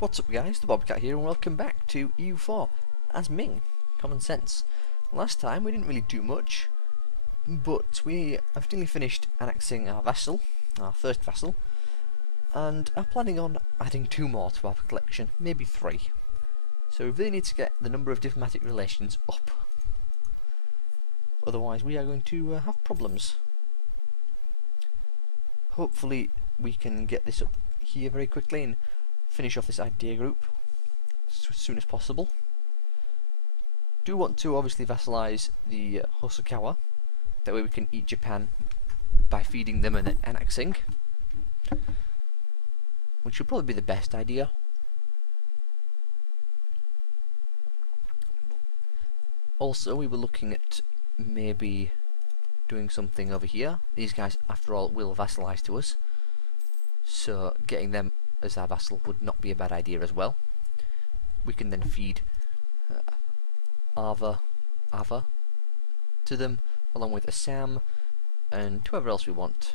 What's up guys, the Bobcat here and welcome back to EU4 as Ming, Common Sense. Last time we didn't really do much, but we have nearly finished annexing our vassal, our first vassal, and are planning on adding 2 more to our collection, maybe 3. So we really need to get the number of diplomatic relations up. Otherwise we are going to have problems. Hopefully we can get this up here very quickly and finish off this idea group as soon as possible. Do want to obviously vassalize the Hosokawa, that way we can eat Japan by feeding them and then annexing, which would probably be the best idea. Also we were looking at maybe doing something over here. These guys after all will vassalize to us, so getting them as our vassal would not be a bad idea as well. We can then feed Ava to them, along with Assam and whoever else we want.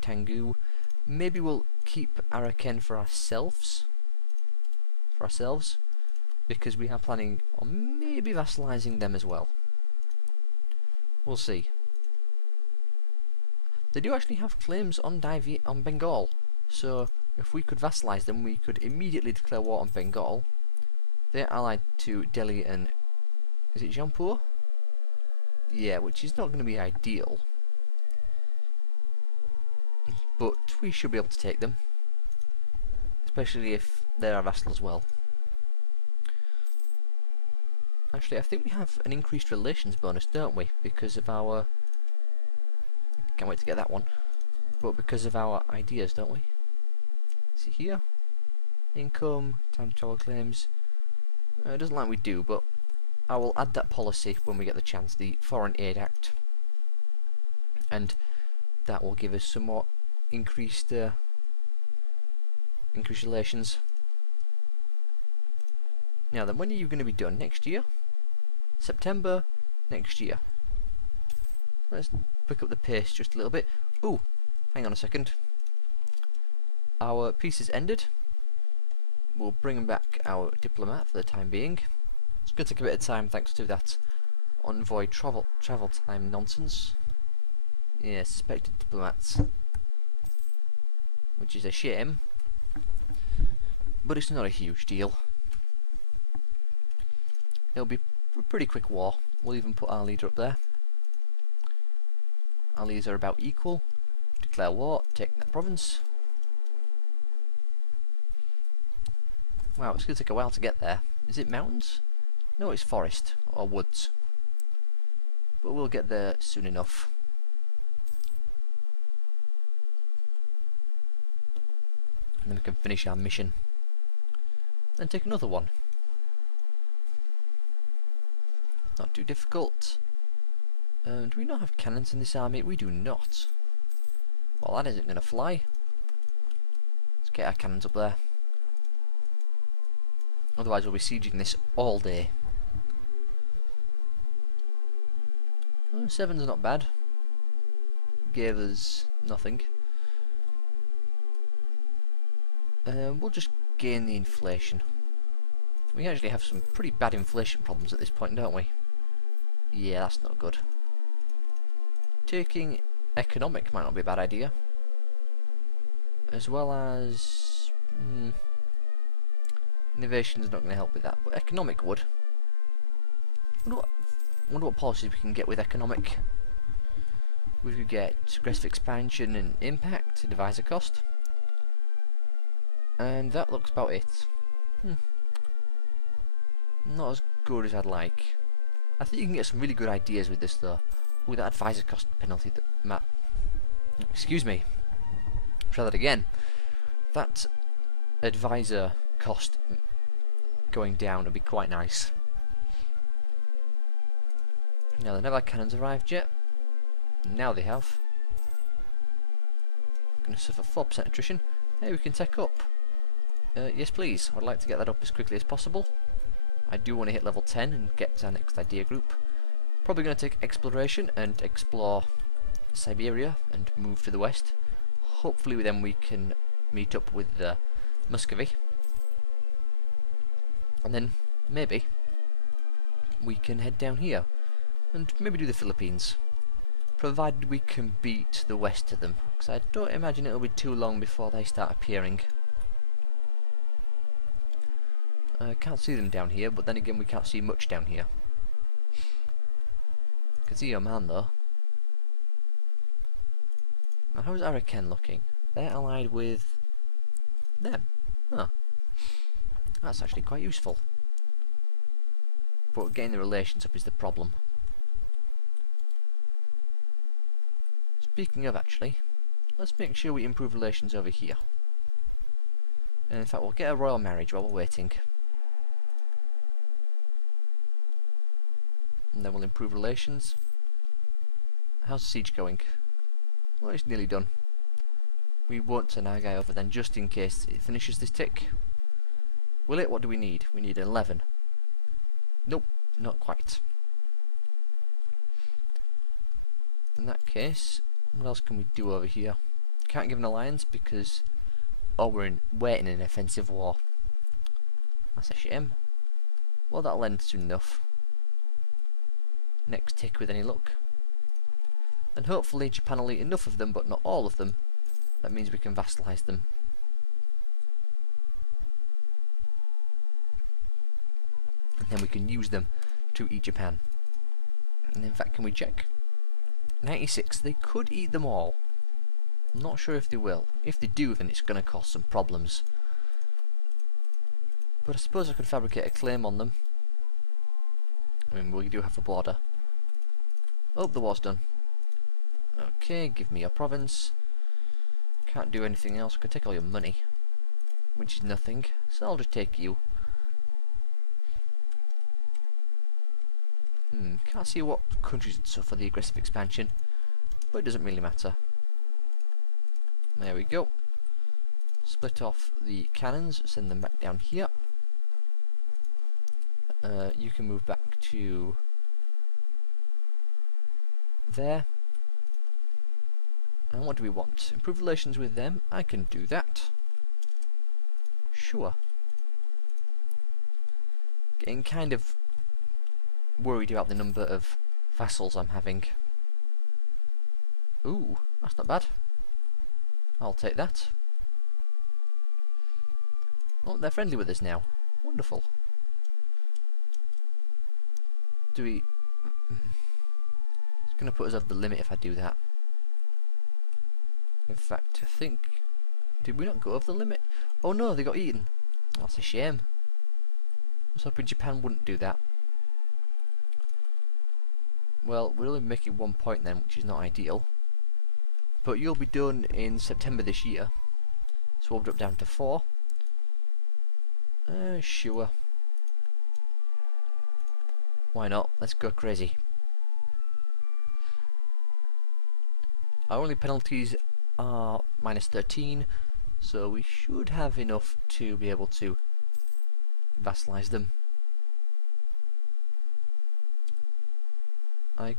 Tengu. Maybe we'll keep Araken for ourselves. Because we are planning on maybe vassalizing them as well. We'll see. They do actually have claims on Bengal, so if we could vassalize them, we could immediately declare war on Bengal. They're allied to Delhi and... is it Jampur? Yeah, which is not going to be ideal. But we should be able to take them. Especially if they're our vassal as well. Actually, I think we have an increased relations bonus, don't we? Because of our... can't wait to get that one. But because of our ideas, don't we? See here, income, time to our claims. It doesn't like we do, but I will add that policy when we get the chance, the Foreign Aid Act, and that will give us some more increased relations. Now then, when are you going to be done? Next year? September next year. Let's pick up the pace just a little bit. Ooh, hang on a second. Our peace has ended. We'll bring back our diplomat for the time being. It's going to take a bit of time thanks to that envoy travel time nonsense. Yeah, suspected diplomats, which is a shame, but it's not a huge deal. It'll be a pretty quick war. We'll even put our leader up there. Our leaders are about equal. Declare war, take that province. Wow, it's going to take a while to get there. Is it mountains? No, it's forest or woods. But we'll get there soon enough. And then we can finish our mission. Then take another one. Not too difficult. Do we not have cannons in this army? We do not. Well, that isn't going to fly. Let's get our cannons up there. Otherwise we'll be sieging this all day. Oh, 7's not bad. Gave us nothing. We'll just gain the inflation. We actually have some pretty bad inflation problems at this point, don't we? Yeah, that's not good. Taking economic might not be a bad idea. As well as... innovation is not going to help with that, but economic would. Wonder what policies we can get with economic. We could get aggressive expansion and impact, advisor cost, and that looks about it. Not as good as I'd like. I think you can get some really good ideas with this though. With that advisor cost penalty that excuse me. Try that again. That advisor cost going down would be quite nice. Now they never had cannons arrived yet. Now they have. Going to suffer 4% attrition. Hey, we can tech up. Yes please, I'd like to get that up as quickly as possible. I do want to hit level 10 and get our next idea group. Probably going to take exploration and explore Siberia and move to the west. Hopefully then we can meet up with Muscovy. And then maybe we can head down here and maybe do the Philippines, provided we can beat the west of them, because I don't imagine it'll be too long before they start appearing. I can't see them down here, but then again we can't see much down here. I can see your man though. Now how's Araken looking? They're allied with them. Huh. That's actually quite useful. But getting the relations up is the problem. Speaking of, actually, let's make sure we improve relations over here. And in fact, we'll get a royal marriage while we're waiting. And then we'll improve relations. How's the siege going? Well, it's nearly done. We won't send our guy over then, just in case it finishes this tick. Will it? What do we need? We need 11. Nope, not quite. In that case, what else can we do over here? Can't give an alliance because we're in an offensive war. That's a shame. Well, that'll end soon enough. Next tick with any luck. And hopefully Japan will eat enough of them, but not all of them. That means we can vassalize them. And then we can use them to eat Japan. And in fact, can we check? 96. They could eat them all. I'm not sure if they will. If they do, then it's going to cause some problems. But I suppose I could fabricate a claim on them. I mean, we do have a border. Oh, the war's done. Okay, give me your province. Can't do anything else. I could take all your money, which is nothing. So I'll just take you. Can't see what countries would suffer the aggressive expansion, but it doesn't really matter. There we go. Split off the cannons, send them back down here. You can move back to there. And what do we want? Improve relations with them. I can do that. Sure. Getting kind of worried about the number of vassals I'm having. Ooh, that's not bad. I'll take that. Oh, they're friendly with us now. Wonderful. Do we... It's going to put us over the limit if I do that. In fact, I think... Did we not go over the limit? Oh no, they got eaten. That's a shame. I was hoping Japan wouldn't do that. Well, we're only making 1 point then, which is not ideal. But you'll be done in September this year. So we'll drop down to 4. Sure. Why not? Let's go crazy. Our only penalties are -13, so we should have enough to be able to vassalize them. I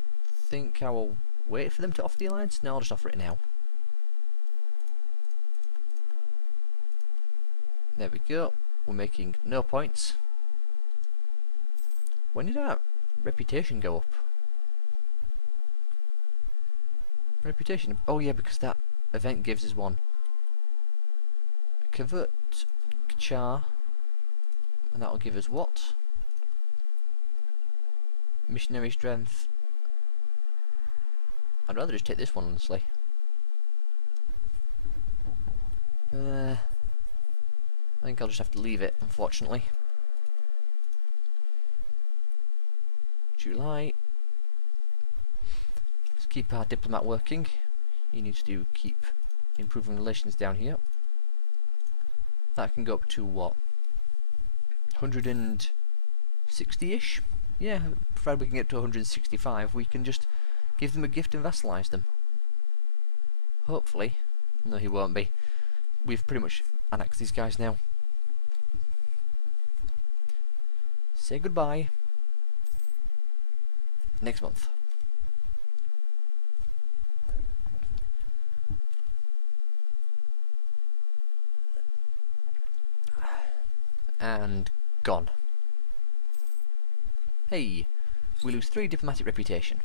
think I will wait for them to offer the alliance. No, I'll just offer it now. There we go. We're making no points. When did our reputation go up? Reputation. Oh yeah, because that event gives us one. Convert Char, and that will give us what? Missionary strength. I'd rather just take this one, honestly. I think I'll just have to leave it, unfortunately. July. Let's keep our diplomat working. He needs to keep improving relations down here. That can go up to what? 160-ish? Yeah, provided we can get to 165, we can just give them a gift and vassalize them. Hopefully. No, he won't be. We've pretty much annexed these guys now. Say goodbye. Next month. And gone. Hey, we lose 3 diplomatic reputation.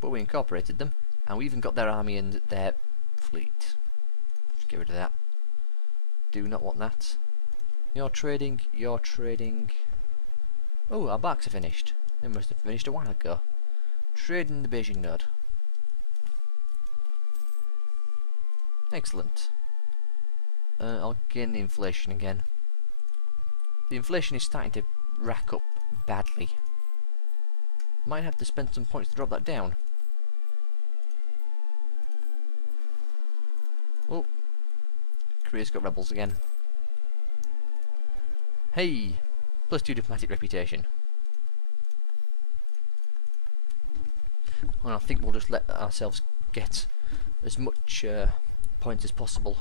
But we incorporated them, and we even got their army and their fleet. Just get rid of that. Do not want that. You're trading, you're trading. Oh, our barks are finished. They must have finished a while ago. Trading the Beijing node. Excellent. I'll gain the inflation again. The inflation is starting to rack up badly. Might have to spend some points to drop that down. Oh, Korea's got rebels again. Hey, +2 diplomatic reputation. Well, I think we'll just let ourselves get as much points as possible.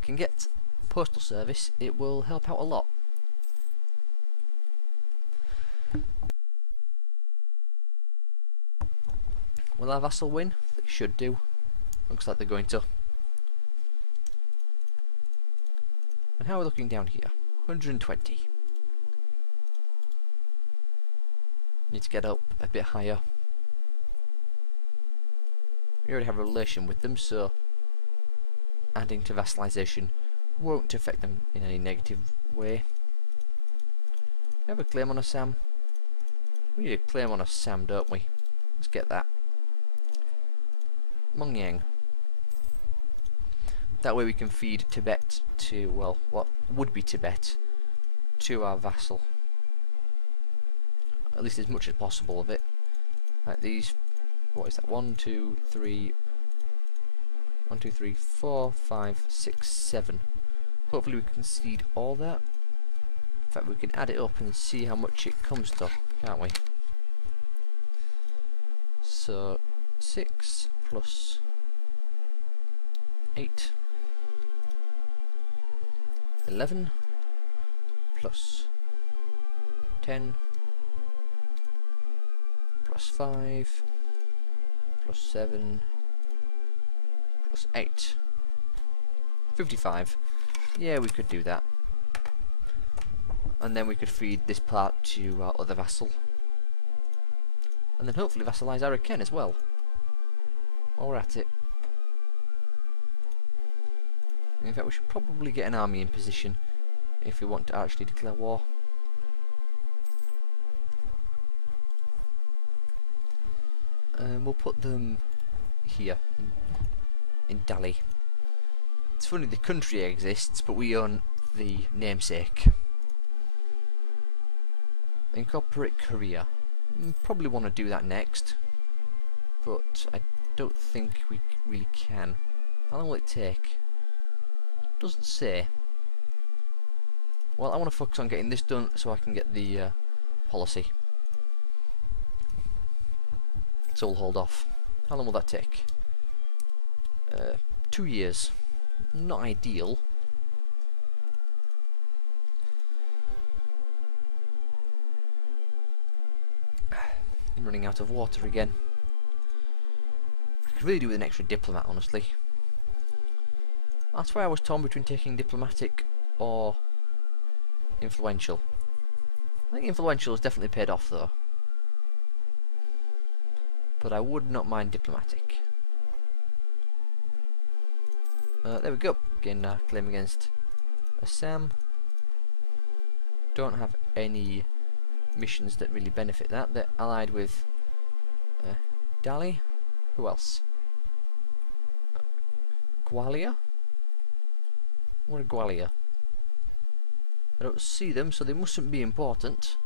Can get postal service, it will help out a lot. Will our vassal win? They should do. Looks like they're going to. And how are we looking down here? 120. Need to get up a bit higher. We already have a relation with them, so adding to vassalization won't affect them in any negative way. We have a claim on Assam. We need a claim on Assam, don't we? Let's get that. Mongyang. That way we can feed Tibet to, well, what would be Tibet, to our vassal. At least as much as possible of it. Like these, what is that? 1, 2, 3, 4, 5, 6, 7. Hopefully we can seed all that. In fact, we can add it up and see how much it comes to, can't we? So 6 plus 8, 11 plus 10 plus 5 plus 7 plus 8, 55. Yeah, we could do that. And then we could feed this part to our other vassal. And then hopefully vassalize Araken as well. While we're at it. In fact, we should probably get an army in position if we want to actually declare war. We'll put them here in Dali. It's funny, the country exists, but we own the namesake. Incorporate Korea. Probably want to do that next, but I don't think we really can. How long will it take? Doesn't say. Well, I want to focus on getting this done so I can get the policy. So we'll hold off. How long will that take? 2 years. Not ideal. I'm running out of water again. I could really do with an extra diplomat, honestly. That's why I was torn between taking diplomatic or influential. I think influential has definitely paid off though. But I would not mind diplomatic. There we go. Again, claim against Assam. Don't have any missions that really benefit that. They're allied with Dali. Who else? Gwalior? What are Gwalior? I don't see them, so they mustn't be important.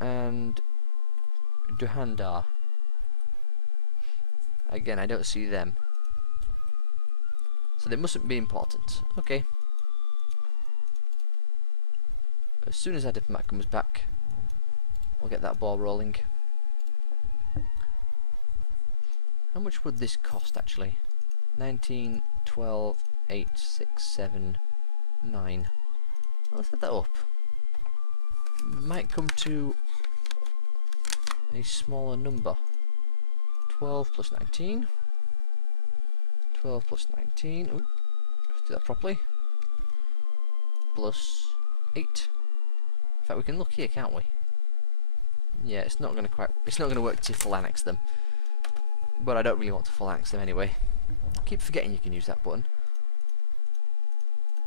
And Duhandar. Again, I don't see them. So they mustn't be important. Okay. As soon as our diplomat comes back, I'll get that ball rolling. How much would this cost actually? 19, 12, 8, 6, 7, 9. Well, let's set that up. Might come to a smaller number. 12 plus 19. 12 plus 19. Ooh, let's do that properly. Plus 8. fact, we can look here, can't we? Yeah, it's not going to work to full annex them. But I don't really want to full annex them anyway. I keep forgetting you can use that button.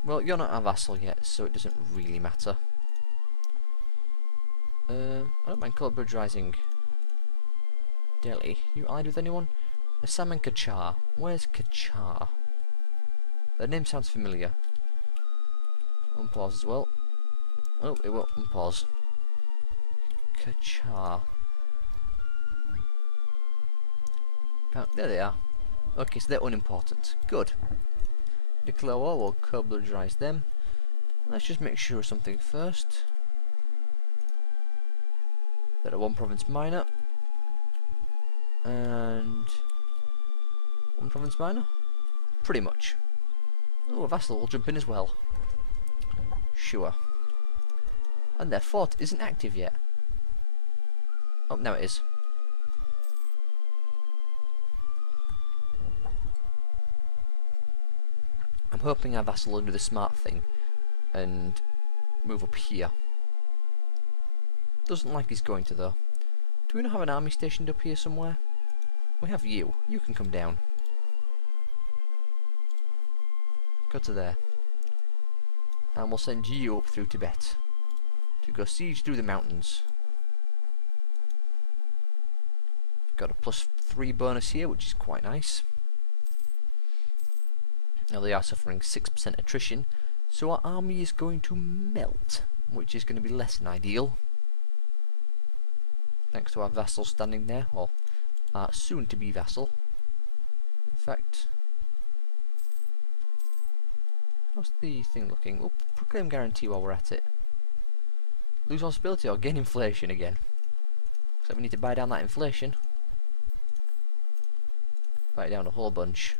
Well, you're not our vassal yet, so it doesn't really matter. I don't mind colour-bridgerising Delhi. You allied with anyone? Assam and Kachar. Where's Kachar? That name sounds familiar. Unpause as well. Oh, it won't unpause. Kachar. There they are. Okay, so they're unimportant. Good. Declare war, we'll colour-bridgerise them. Let's just make sure of something first. That are one province minor. And one province minor? Pretty much. Oh, a vassal will jump in as well. Sure. And their fort isn't active yet. Oh, now it is. I'm hoping our vassal will do the smart thing and move up here. Doesn't like he's going to though. Do we not have an army stationed up here somewhere? We have you. You can come down. Go to there. And we'll send you up through Tibet to go siege through the mountains. Got a +3 bonus here, which is quite nice. Now they are suffering 6% attrition, so our army is going to melt, which is going to be less than ideal. Thanks to our vassal standing there, or our soon-to-be vassal. In fact, how's the thing looking? Oh, proclaim guarantee while we're at it. Lose possibility or gain inflation again. Looks like we need to buy down that inflation. Buy it down a whole bunch.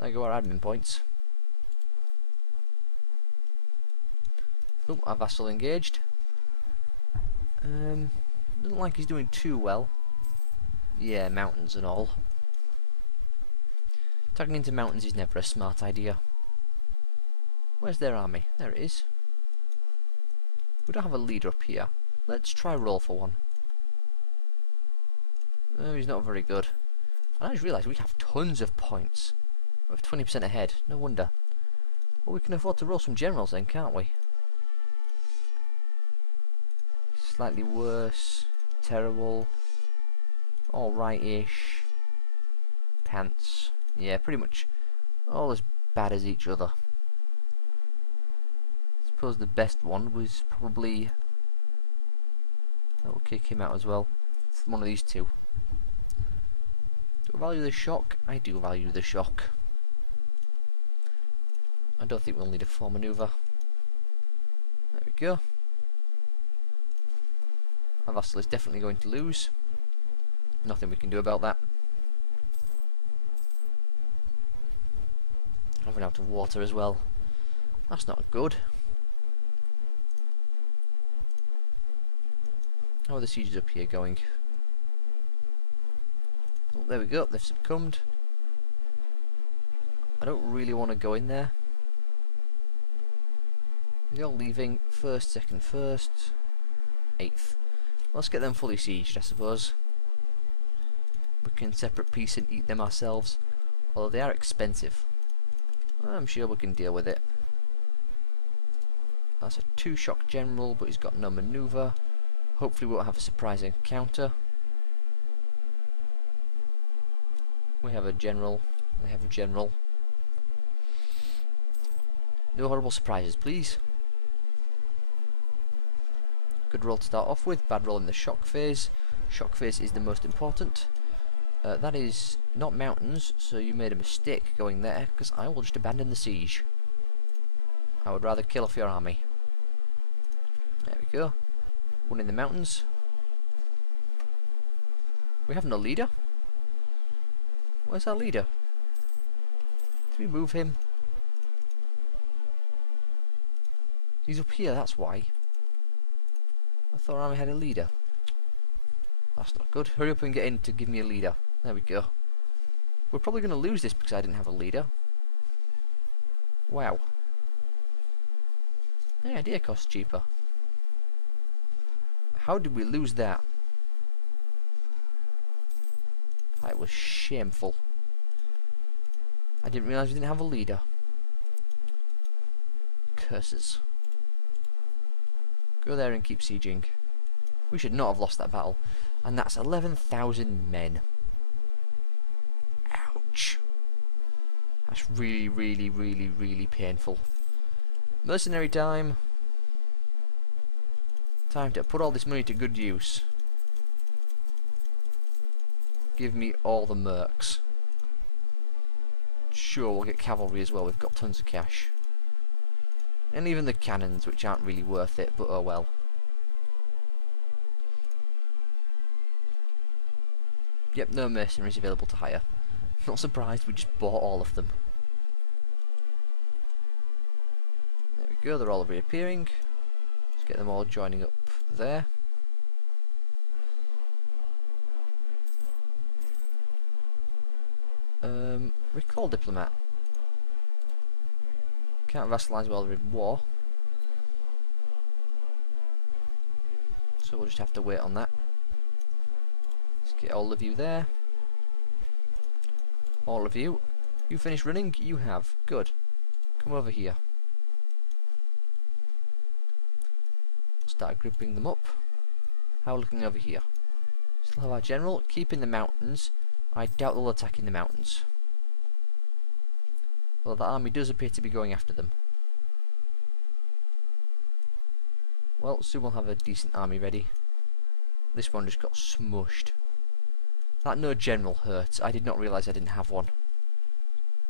There go our admin points. Oh, our vassal engaged. Doesn't like he's doing too well. Yeah, mountains and all. Tagging into mountains is never a smart idea. Where's their army? There it is. We don't have a leader up here. Let's try roll for one. Oh, he's not very good. And I just realised we have tons of points. We're 20% ahead. No wonder. Well, we can afford to roll some generals then, can't we? Slightly worse. Terrible. Alright-ish. Pants. Yeah, pretty much all as bad as each other. I suppose the best one was probably... that will kick him out as well. It's one of these two. Do I value the shock? I do value the shock. I don't think we'll need a 4 manoeuvre. There we go. Our vassal is definitely going to lose. Nothing we can do about that. I've run out of water as well. That's not good. How are the sieges up here going? Oh, there we go, they've succumbed. I don't really want to go in there. They're all leaving. 1st, 2nd, 1st, 8th. Let's get them fully sieged, I suppose. We can separate piece and eat them ourselves. Although they are expensive. I'm sure we can deal with it. That's a 2-shock general, but he's got no manoeuvre. Hopefully we won't have a surprising counter. We have a general. We have a general. No horrible surprises, please. Good roll to start off with, bad roll in the shock phase. Shock phase is the most important. That is not mountains, so you made a mistake going there, because I will just abandon the siege. I would rather kill off your army. There we go. One in the mountains. We have no leader. Where's our leader? Did we move him? He's up here, that's why. I thought our army had a leader. That's not good. Hurry up and get in to give me a leader. There we go. We're probably going to lose this because I didn't have a leader. Wow. Hey, idea costs cheaper. How did we lose that? That was shameful. I didn't realise we didn't have a leader. Curses. Go there and keep sieging. We should not have lost that battle. And that's 11,000 men. Ouch. That's really, really, really, really painful. Mercenary time. Time to put all this money to good use. Give me all the mercs. Sure, we'll get cavalry as well. We've got tons of cash. And even the cannons, which aren't really worth it, but oh well. Yep, no mercenaries available to hire. Not surprised, we just bought all of them. There we go, they're all reappearing. Let's get them all joining up there. Recall diplomat. Can't vassalize while they're in war. So we'll just have to wait on that. Let's get all of you there. All of you. You finished running? You have. Good. Come over here. Start grouping them up. How are we looking over here? Still have our general. Keep in the mountains. I doubt they'll attack in the mountains. Well, the army does appear to be going after them. Well, soon we'll have a decent army ready. This one just got smushed. That no general hurts. I did not realise I didn't have one.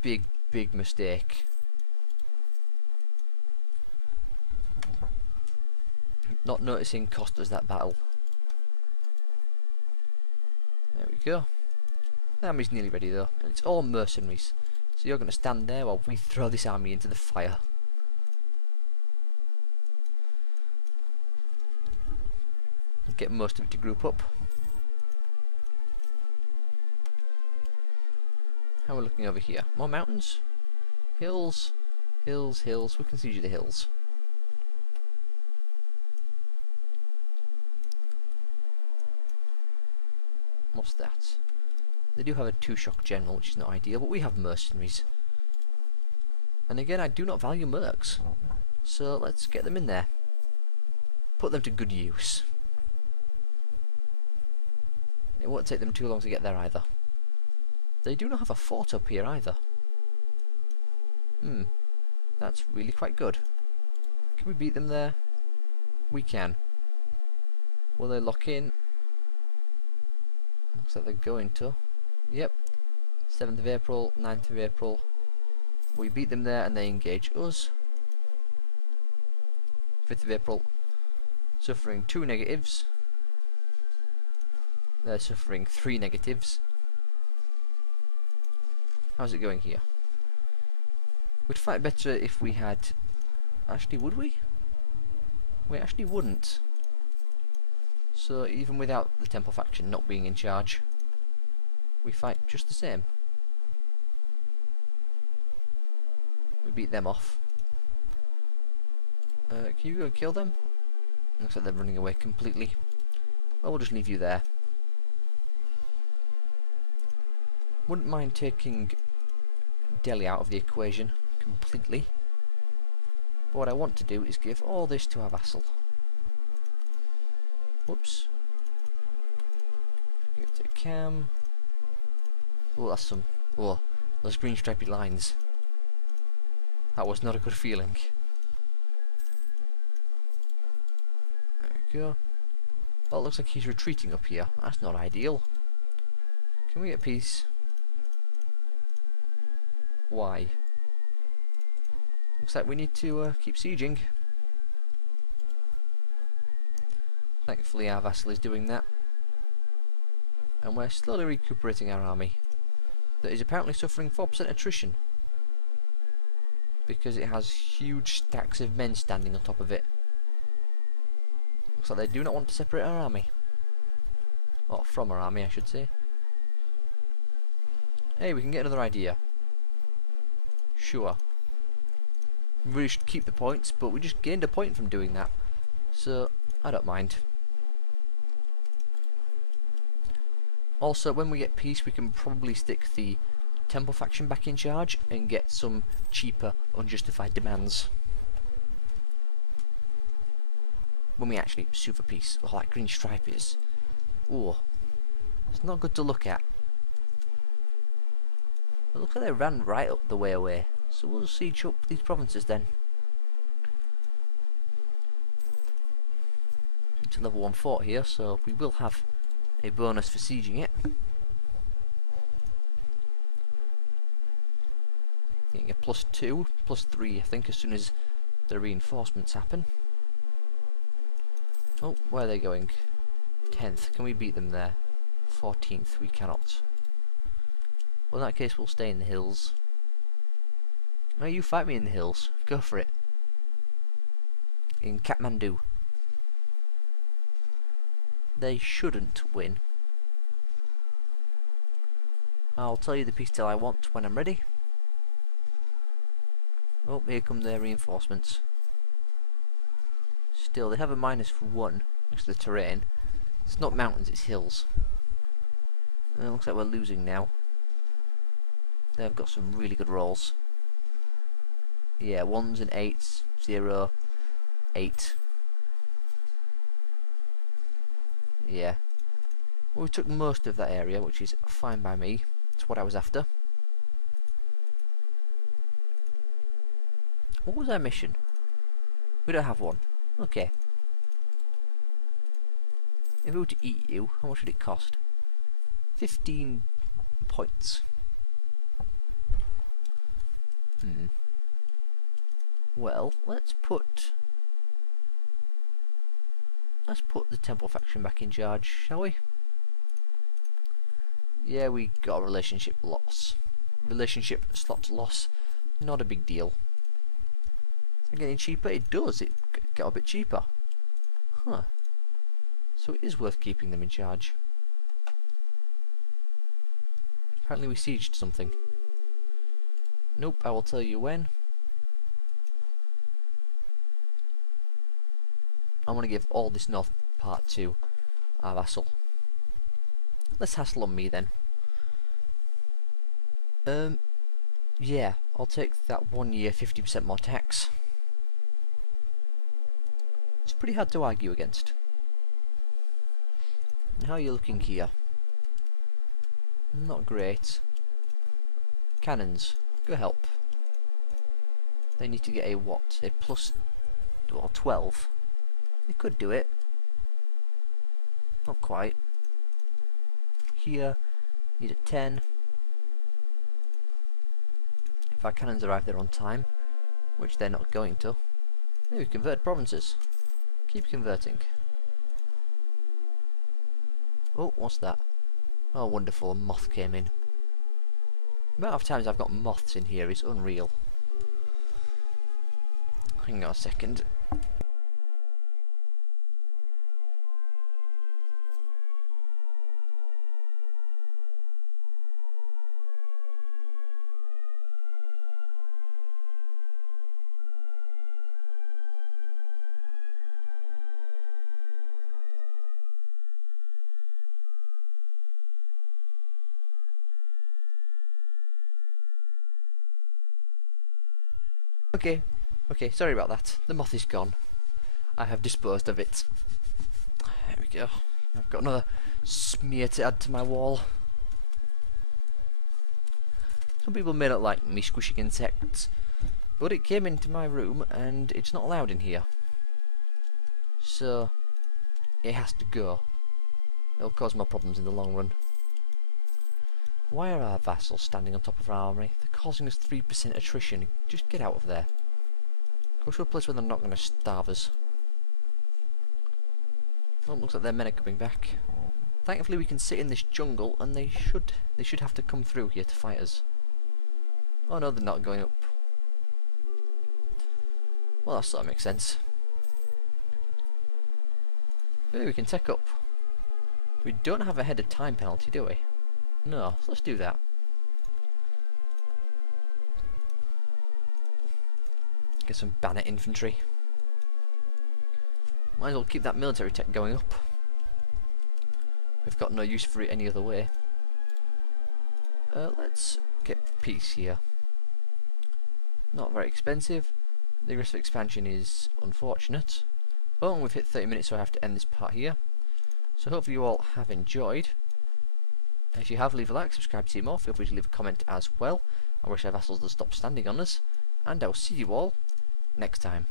Big, big mistake. Not noticing cost us that battle. There we go. The army's nearly ready though, and it's all mercenaries. So you're going to stand there while we throw this army into the fire. Get most of it to group up. How are we looking over here? More mountains? Hills? Hills, hills. We can siege the hills. What's that? They do have a two-shock general, which is not ideal, but we have mercenaries. And again, I do not value mercs. So let's get them in there. Put them to good use. It won't take them too long to get there either. They do not have a fort up here either. That's really quite good. Can we beat them there? We can. Will they lock in? Looks like they're going to. Yep. 7th of April, 9th of April. We beat them there and they engage us. 5th of April. Suffering 2 negatives. They're suffering 3 negatives. How's it going here? We'd fight better if we had... Actually, would we? We actually wouldn't. So even without the Temple faction not being in charge, we fight just the same. We beat them off. Can you go and kill them? Looks like they're running away completely. Well, we'll just leave you there. Wouldn't mind taking Delhi out of the equation completely. But what I want to do is give all this to our vassal. Whoops. Give it to Cam. Oh, that's some... Oh, those green stripy lines. That was not a good feeling. There we go. Well, it looks like he's retreating up here. That's not ideal. Can we get peace? Why? Looks like we need to keep sieging. Thankfully our vassal is doing that. And we're slowly recuperating our army. That is apparently suffering 4% attrition. Because it has huge stacks of men standing on top of it. Looks like they do not want to separate our army. Or from our army, I should say. Hey, we can get another idea. Sure. We really should keep the points, but we just gained a point from doing that. So, I don't mind. Also, when we get peace, we can probably stick the temple faction back in charge and get some cheaper, unjustified demands. When we actually sue for peace, or like green stripe is. Ooh, it's not good to look at. But look how they ran right up the way away. So we'll siege up these provinces then. To level 1 fort here, so we will have a bonus for sieging it. Getting a +2, +3 I think as soon as the reinforcements happen. Oh, where are they going? 10th, can we beat them there? 14th, we cannot. Well, in that case we'll stay in the hills. No, you fight me in the hills, go for it. In Kathmandu. They shouldn't win. I'll tell you the peace deal I want when I'm ready. Oh, here come their reinforcements. Still, they have a -1 next to the terrain. It's not mountains, it's hills. And it looks like we're losing now. They've got some really good rolls. Yeah, 1s and 8s, 0, 8. Yeah. Well, we took most of that area, which is fine by me. It's what I was after. What was our mission? We don't have one. Okay. If we were to eat you, how much would it cost? 15 points. Well, let's put the temple faction back in charge, shall we? Yeah, we got a relationship loss. Relationship slot loss. Not a big deal. Is it getting cheaper? It does. It got a bit cheaper. Huh. So it is worth keeping them in charge. Apparently we sieged something. Nope, I will tell you when. I want to give all this north part to our vassal. Let's hassle on me then. Yeah, I'll take that 1 year 50% more tax. It's pretty hard to argue against. How are you looking here? Not great. Cannons, go help. They need to get a what? A plus, well, 12. They could do it. Not quite. Here, need a 10. If our cannons arrive there on time, which they're not going to, maybe convert provinces. Keep converting. Oh, what's that? Oh, wonderful, a moth came in. The amount of times I've got moths in here is unreal. Hang on a second. Okay, sorry about that. The moth is gone. I have disposed of it. There we go. I've got another smear to add to my wall. Some people may not like me squishing insects, but it came into my room and it's not allowed in here. So, it has to go. It'll cause more problems in the long run. Why are our vassals standing on top of our armory? They're causing us 3% attrition. Just get out of there. Go to a place where they're not going to starve us. Well, looks like their men are coming back. Thankfully we can sit in this jungle and they should have to come through here to fight us. Oh no, they're not going up. Well, that sort of makes sense. Maybe we can tech up. We don't have a head of time penalty, do we? No, so let's do that. Get some banner infantry. Might as well keep that military tech going up. We've got no use for it any other way. Let's get peace here. Not very expensive. The risk of expansion is unfortunate. Oh, and we've hit 30 minutes, so I have to end this part here. So hopefully you all have enjoyed. If you have, leave a like, subscribe to see more. Feel free to leave a comment as well. I wish our vassals would stop standing on us. And I'll see you all next time.